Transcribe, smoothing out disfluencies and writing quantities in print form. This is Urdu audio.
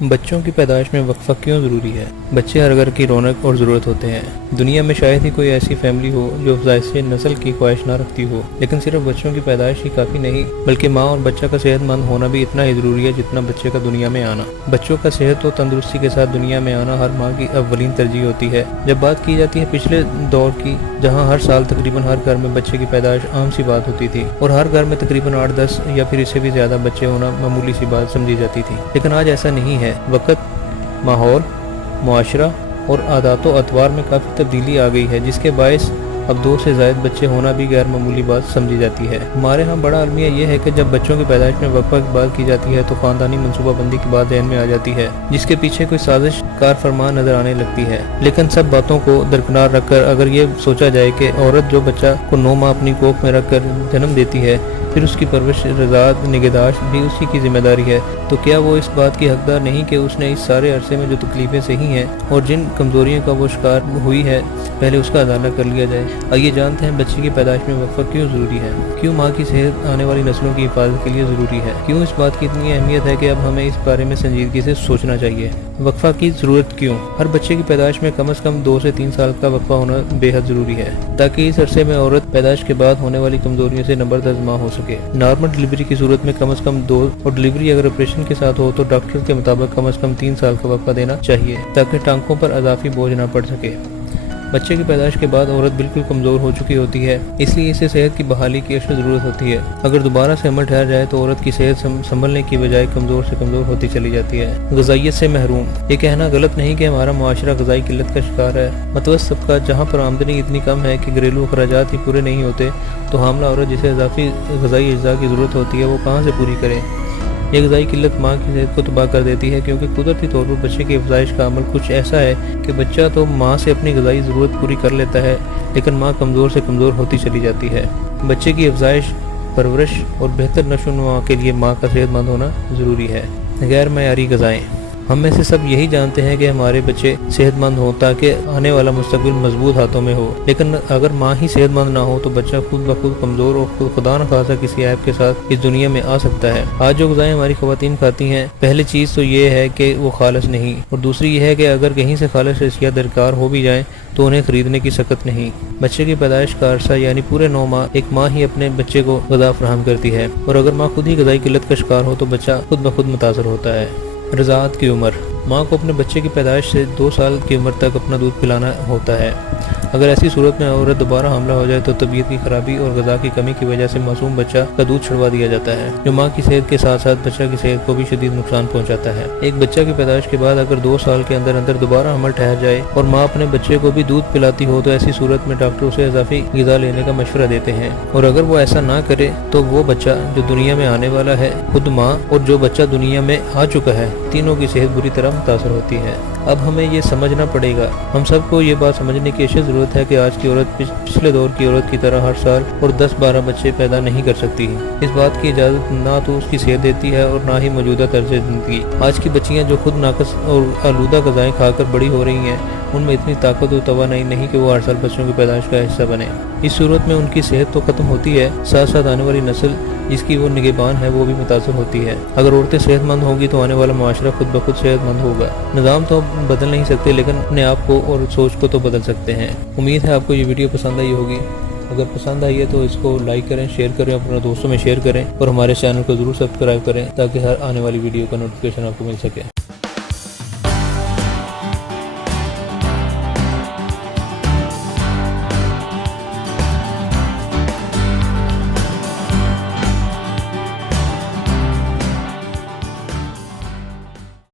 بچوں کی پیدائش میں وقفہ کیوں ضروری ہے؟ بچے ہر گھر کی رونق اور ضرورت ہوتے ہیں۔ دنیا میں شاید ہی کوئی ایسی فیملی ہو جو افزائش نسل کی خواہش نہ رکھتی ہو، لیکن صرف بچوں کی پیدائش ہی کافی نہیں، بلکہ ماں اور بچہ کا صحت مند ہونا بھی اتنا ہی ضروری ہے جتنا بچے کا دنیا میں آنا۔ بچوں کا صحت و تندرستی کے ساتھ دنیا میں آنا ہر ماں کی اولین ترجیح ہوتی ہے۔ جب بات کی جاتی ہے پچھلے دور کی، جہاں ہر سال تقریباً ہر گھر میں بچے کی پیدائش عام سی بات ہوتی تھی اور ہر گھر میں تقریباً 8-10 یا پھر اس سے بھی زیادہ بچے ہونا معمولی سی بات سمجھی جاتی تھی، لیکن آج ایسا نہیں ہے۔ وقت، ماحول، معاشرہ اور عادات و اطوار میں کافی تبدیلی آ گئی ہے، جس کے باعث اب 2 سے زائد بچے ہونا بھی غیر معمولی بات سمجھی جاتی ہے۔ ہمارے ہاں بڑا المیہ یہ ہے کہ جب بچوں کی پیدائش میں وقفہ کی بات کی جاتی ہے تو خاندانی منصوبہ بندی کی بات ذہن میں آ جاتی ہے، جس کے پیچھے کوئی سازش کار فرما نظر آنے لگتی ہے۔ لیکن سب باتوں کو درکنار رکھ کر اگر یہ سوچا جائے کہ عورت جو بچہ کو 9 ماہ اپنی کوکھ میں رکھ کر جنم دیتی ہے، پھر اس کی پرورش، رضاعت، نگہداشت بھی اسی کی ذمہ داری ہے، تو کیا وہ اس بات کی حقدار نہیں کہ اس نے اس سارے عرصے میں جو تکلیفیں سہی ہیں اور جن کمزوریوں کا وہ شکار ہوئی ہے، پہلے اس کا ازالہ کر لیا جائے۔ آئیے جانتے ہیں بچے کی پیدائش میں وقفہ کیوں ضروری ہے، کیوں ماں کی صحت آنے والی نسلوں کی حفاظت کے لیے ضروری ہے، کیوں اس بات کی اتنی اہمیت ہے کہ اب ہمیں اس بارے میں سنجیدگی سے سوچنا چاہیے۔ وقفہ کی ضرورت کیوں؟ ہر بچے کی پیدائش میں کم از کم 2 سے 3 سال کا وقفہ ہونا بے حد ضروری ہے، تاکہ اس عرصے میں عورت پیدائش کے بعد ہونے والی کمزوریوں سے نبردازماں ہو سکے۔ نارمل ڈلیوری کی صورت میں کم از کم 2 اور ڈلیوری اگر آپریشن کے ساتھ ہو تو ڈاکٹر کے مطابق کم از کم 3 سال کا وقفہ دینا چاہیے، تاکہ ٹانکوں پر اضافی بوجھ نہ پڑ سکے۔ بچے کی پیدائش کے بعد عورت بالکل کمزور ہو چکی ہوتی ہے، اس لیے اسے صحت کی بحالی کی اشد ضرورت ہوتی ہے۔ اگر دوبارہ سے حمل ٹھہر جائے تو عورت کی صحت سنبھلنے کی بجائے کمزور سے کمزور ہوتی چلی جاتی ہے۔ غذائیت سے محروم۔ یہ کہنا غلط نہیں کہ ہمارا معاشرہ غذائی قلت کا شکار ہے۔ متوسط طبقہ جہاں پر آمدنی اتنی کم ہے کہ گھریلو اخراجات ہی پورے نہیں ہوتے، تو حاملہ عورت جسے اضافی غذائی اجزاء کی ضرورت ہوتی ہے وہ کہاں سے پوری کرے؟ یہ غذائی قلت ماں کی صحت کو تباہ کر دیتی ہے، کیونکہ قدرتی طور پر بچے کی افزائش کا عمل کچھ ایسا ہے کہ بچہ تو ماں سے اپنی غذائی ضرورت پوری کر لیتا ہے، لیکن ماں کمزور سے کمزور ہوتی چلی جاتی ہے۔ بچے کی افزائش، پرورش اور بہتر نشو و نما کے لیے ماں کا صحت مند ہونا ضروری ہے۔ غیر معیاری غذائیں۔ ہم میں سے سب یہی جانتے ہیں کہ ہمارے بچے صحت مند ہوں تاکہ آنے والا مستقبل مضبوط ہاتھوں میں ہو، لیکن اگر ماں ہی صحت مند نہ ہو تو بچہ خود بخود کمزور اور خدا نخواستہ کسی عیب کے ساتھ اس دنیا میں آ سکتا ہے۔ آج جو غذائیں ہماری خواتین کھاتی ہیں، پہلی چیز تو یہ ہے کہ وہ خالص نہیں، اور دوسری یہ ہے کہ اگر کہیں سے خالص اشیاء درکار ہو بھی جائیں تو انہیں خریدنے کی سخت نہیں۔ بچے کی پیدائش کا عرصہ یعنی پورے 9 ماہ ایک ماں ہی اپنے بچے کو غذا فراہم کرتی ہے، اور اگر ماں خود ہی غذائی قلت کا شکار ہو تو بچہ خود بخود متاثر ہوتا ہے۔ رضاعت کی عمر۔ ماں کو اپنے بچے کی پیدائش سے 2 سال کی عمر تک اپنا دودھ پلانا ہوتا ہے۔ اگر ایسی صورت میں عورت دوبارہ حاملہ ہو جائے تو طبیعت کی خرابی اور غذا کی کمی کی وجہ سے معصوم بچہ کا دودھ چھڑوا دیا جاتا ہے، جو ماں کی صحت کے ساتھ ساتھ بچہ کی صحت کو بھی شدید نقصان پہنچاتا ہے۔ ایک بچہ کی پیدائش کے بعد اگر 2 سال کے اندر دوبارہ حمل ٹھہر جائے اور ماں اپنے بچے کو بھی دودھ پلاتی ہو تو ایسی صورت میں ڈاکٹر اسے اضافی غذا لینے کا مشورہ دیتے ہیں، اور اگر وہ ایسا نہ کرے تو وہ بچہ جو دنیا میں آنے والا ہے، خود ماں اور جو بچہ دنیا میں آ چکا ہے، تینوں کی صحت بری طرح متاثر ہوتی ہے۔ اب ہمیں یہ سمجھنا پڑے گا، ہم سب کو یہ بات سمجھنے کی اشد ضرورت ہے کہ آج کی عورت پچھلے دور کی عورت کی طرح ہر سال اور 10-12 بچے پیدا نہیں کر سکتی۔ اس بات کی اجازت نہ تو اس کی صحت دیتی ہے اور نہ ہی موجودہ طرز زندگی۔ آج کی بچیاں جو خود ناقص اور آلودہ غذائیں کھا کر بڑی ہو رہی ہیں، ان میں اتنی طاقت و توانائی نہیں کہ وہ ہر سال بچوں کی پیدائش کا حصہ بنے۔ اس صورت میں ان کی صحت تو ختم ہوتی ہے، ساتھ ساتھ آنے والی نسل جس کی وہ نگہبان ہے وہ بھی متاثر ہوتی ہے۔ اگر عورتیں صحت مند ہوں گی تو آنے والا معاشرہ خود بخود صحت مند ہوگا۔ نظام تو بدل نہیں سکتے، لیکن اپنے آپ کو اور سوچ کو تو بدل سکتے ہیں۔ امید ہے آپ کو یہ ویڈیو پسند آئی ہوگی۔ اگر پسند آئی ہے تو اس کو لائک کریں، شیئر کریں، اپنے دوستوں میں شیئر کریں، اور ہمارے چینل کو ضرور سبسکرائب کریں تاکہ ہر آنے والی ویڈیو کا نوٹیفیکیشن آپ کو مل سکے۔